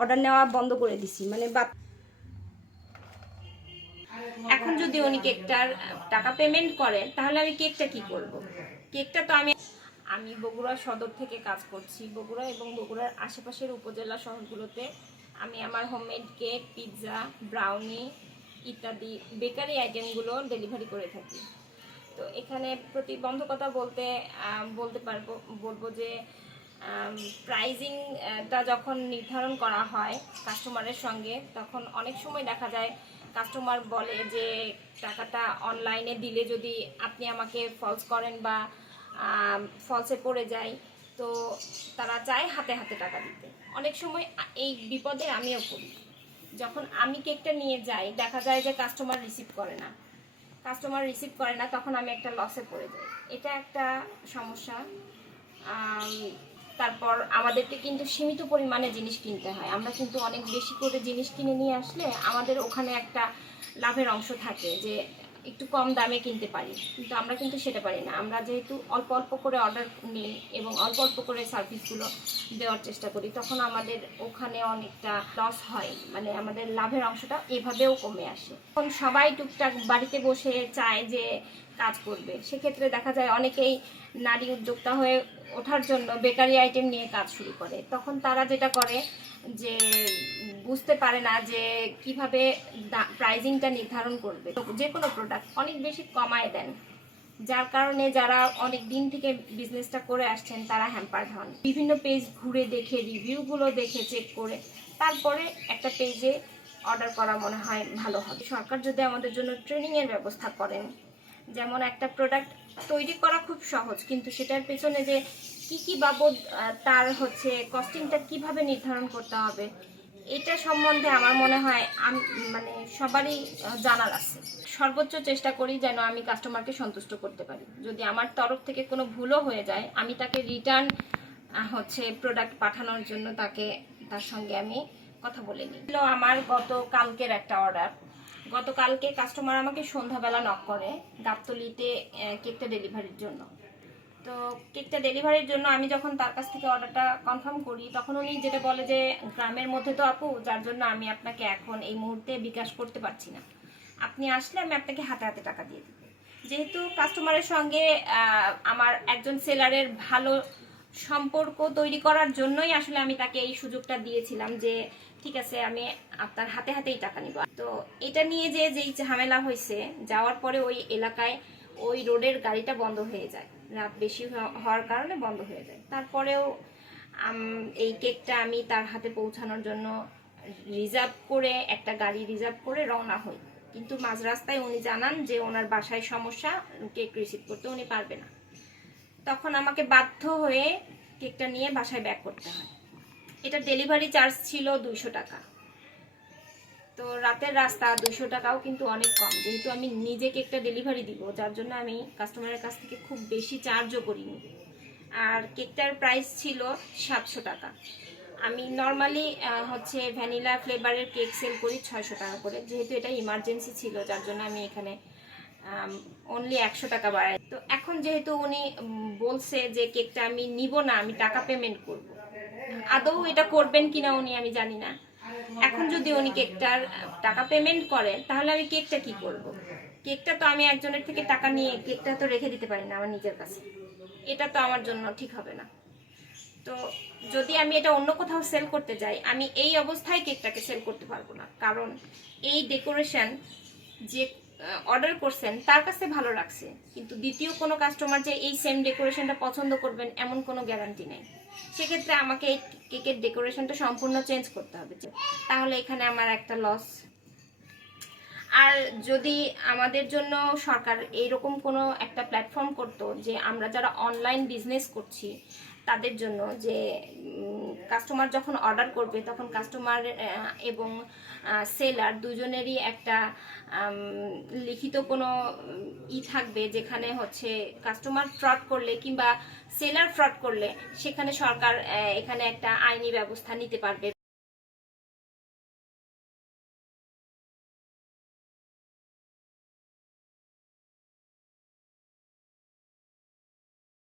Order নেওয়া বন্ধ করে দিছি মানে এখন যদি উনি কেকটার টাকা পেমেন্ট করেন তাহলে আমি কেকটা কি করব? কেকটা তো আমি আমি বগুড়া সদর থেকে কাজ করছি। বগুড়া এবং বগুড়ার আশেপাশের উপজেলা শহরগুলোতে আমি আমার হোমমেড কেক পিৎজা ব্রাউনি ইত্যাদি বেকারি আইটেমগুলো ডেলিভারি করে থাকি। তো এখানে প্রতিবন্ধকতা বলতে বলতে পারব বলব যে প্রাইজিংটা যখন নির্ধারণ করা হয় কাস্টমারের সঙ্গে, তখন অনেক সময় দেখা যায় কাস্টমার বলে যে, টাকাটা অনলাইনে দিলে যদি আপনি আমাকে ফলস করেন বা ফলসে পড়ে যায়। তো তারা চায় হাতে হাতে টাকা দিতে। অনেক সময় এই বিপদে আমিও পড়ি। যখন আমি কেকটা নিয়ে যাই, দেখা যায় যে কাস্টমার রিসিভ করে না। কাস্টমার রিসিভ করে না, তখন আমি একটা লসে পড়ে যাই। এটা একটা সমস্যা। তারপর আমাদেরকে কিন্তু সীমিত পরিমাণে জিনিস কিনতে হয়। আমরা কিন্তু অনেক বেশি করে জিনিস কিনে নিয়ে আসলে আমাদের ওখানে একটা লাভের অংশ থাকে যে একটু কম দামে কিনতে পারি। কিন্তু আমরা কিন্তু সেটা পারি না। আমরা যেহেতু অল্প অল্প করে অর্ডার নিই এবং অল্প অল্প করে সার্ভিসগুলো দেওয়ার চেষ্টা করি, তখন আমাদের ওখানে অনেকটা লস হয়। মানে আমাদের লাভের অংশটা এভাবেও কমে আসে। এখন সবাই টুকটাক বাড়িতে বসে চায় যে কাজ করবে। সেক্ষেত্রে দেখা যায় অনেকেই নারী উদ্যোক্তা হয়ে ওঠার জন্য, বেকারি আইটেম নিয়ে কাজ শুরু করে। তখন তারা যেটা করে যে, বুঝতে পারে না যে কীভাবে প্রাইজিংটা নির্ধারণ করবে। যে কোনো প্রোডাক্ট অনেক বেশি কমায় দেন। যার কারণে যারা অনেক দিন থেকে বিজনেসটা করে আসছেন, তারা হ্যাম্পার্ড হন। বিভিন্ন পেজ ঘুরে দেখে রিভিউগুলো দেখে চেক করে, তারপরে একটা পেজে অর্ডার করা মনে হয় ভালো হবে। সরকার যদি আমাদের জন্য ট্রেনিংয়ের ব্যবস্থা করেন, যেমন একটা প্রোডাক্ট তৈরি করা খুব সহজ, কিন্তু সেটার পেছনে যে কি কি বাবদ তার হচ্ছে কস্টিংটা কীভাবে নির্ধারণ করতে হবে, এটা সম্বন্ধে আমার মনে হয় মানে সবারই জানার আছে। সর্বোচ্চ চেষ্টা করি যেন আমি কাস্টমারকে সন্তুষ্ট করতে পারি। যদি আমার তরফ থেকে কোনো ভুলও হয়ে যায়, আমি তাকে রিটার্ন হচ্ছে প্রোডাক্ট পাঠানোর জন্য তাকে, তার সঙ্গে আমি কথা বলে নিই। আমার গত কালকের একটা অর্ডার গতকালকে কাস্টমার আমাকে সন্ধ্যাবেলা নক করে গাবতলিতে কেকটা ডেলিভারির জন্য। তো কেকটা ডেলিভারির জন্য আমি যখন তার কাছ থেকে অর্ডারটা কনফার্ম করি, তখন উনি যেটা বলে যে, গ্রামের মধ্যে তো আপু, যার জন্য আমি আপনাকে এখন এই মুহূর্তে বিকাশ করতে পারছি না। আপনি আসলে আমি আপনাকে হাতে হাতে টাকা দিয়ে দিব। যেহেতু কাস্টমারের সঙ্গে আমার একজন সেলারের ভালো সম্পর্ক তৈরি করার জন্যই আসলে আমি তাকে এই সুযোগটা দিয়েছিলাম যে, ঠিক আছে, আমি আপনার হাতে হাতেই টাকা নিব। তো এটা নিয়ে যে, যেই ঝামেলা হয়েছে যাওয়ার পরে ওই এলাকায় ওই রোডের গাড়িটা বন্ধ হয়ে যায়। রাত বেশি হওয়ার কারণে বন্ধ হয়ে যায়। তারপরেও এই কেকটা আমি তার হাতে পৌঁছানোর জন্য রিজার্ভ করে, একটা গাড়ি রিজার্ভ করে রওনা হই। কিন্তু মাঝ রাস্তায় উনি জানান যে, ওনার বাসায় সমস্যা, কেক রিসিভ করতে উনি পারবে না। তখন আমাকে বাধ্য হয়ে কেকটা নিয়ে বাসায় ব্যাক করতে হয়। এটা ডেলিভারি চার্জ ছিল দুইশো টাকা। তো রাতের রাস্তা দুশো টাকাও কিন্তু অনেক কম। যেহেতু আমি নিজে কেকটা ডেলিভারি দিব, যার জন্য আমি কাস্টমারের কাছ থেকে খুব বেশি চার্জও করিনি। আর কেকটার প্রাইস ছিল সাতশো টাকা। আমি নর্মালি হচ্ছে ভ্যানিলা ফ্লেভারের কেক সেল করি ছয়শো টাকা করে। যেহেতু এটা ইমার্জেন্সি ছিল, যার জন্য আমি এখানে অনলি একশো টাকা বাড়াই তো এখন যেহেতু উনি বলছে যে কেকটা আমি নিব না, আমি টাকা পেমেন্ট করব। আদৌ এটা করবেন কিনা উনি আমি জানি না। এখন যদি উনি কেকটার টাকা পেমেন্ট করেন তাহলে আমি কেকটা কি করব? কেকটা তো আমি একজনের থেকে টাকা নিয়ে, কেকটা তো রেখে দিতে পারি না আমার নিজের কাছে। এটা তো আমার জন্য ঠিক হবে না। তো যদি আমি এটা অন্য কোথাও সেল করতে যাই, আমি এই অবস্থায় কেকটাকে সেল করতে পারব না। কারণ এই ডেকোরেশন যে অর্ডার করছেন, তার কাছে ভালো লাগছে। কিন্তু দ্বিতীয় কোনো কাস্টমার যে এই সেম ডেকোরেশনটা পছন্দ করবেন, এমন কোনো গ্যারান্টি নেই। সেক্ষেত্রে আমাকে এই কেকের ডেকোরেশনটা সম্পূর্ণ চেঞ্জ করতে হবে। তাহলে এখানে আমার একটা লস আর যদি আমাদের জন্য সরকার এইরকম কোনো একটা প্ল্যাটফর্ম করতো যে আমরা যারা অনলাইন বিজনেস করছি তাদের জন্য যে কাস্টমার যখন অর্ডার করবে, তখন কাস্টমার এবং সেলার দুজনেরই একটা লিখিত কোনো ই থাকবে যেখানে হচ্ছে কাস্টমার ফ্রড করলে কিংবা সেলার ফ্রড করলে সেখানে সরকার এখানে একটা আইনি ব্যবস্থা নিতে পারবে।